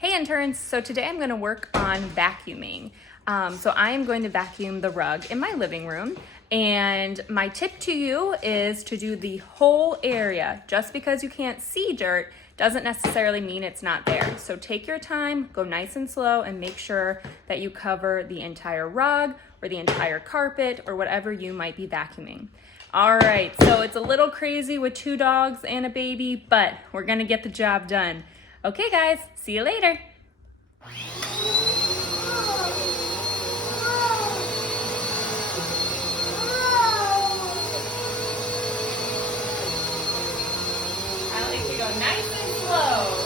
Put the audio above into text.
Hey interns, so today I'm going to work on vacuuming. So I am going to vacuum the rug in my living room, and my tip to you is to do the whole area. Just because you can't see dirt doesn't necessarily mean it's not there. So take your time, go nice and slow, and make sure that you cover the entire rug or the entire carpet or whatever you might be vacuuming. All right, so it's a little crazy with 2 dogs and a baby, but we're gonna get the job done. Okay guys, see you later. I like to go nice and slow.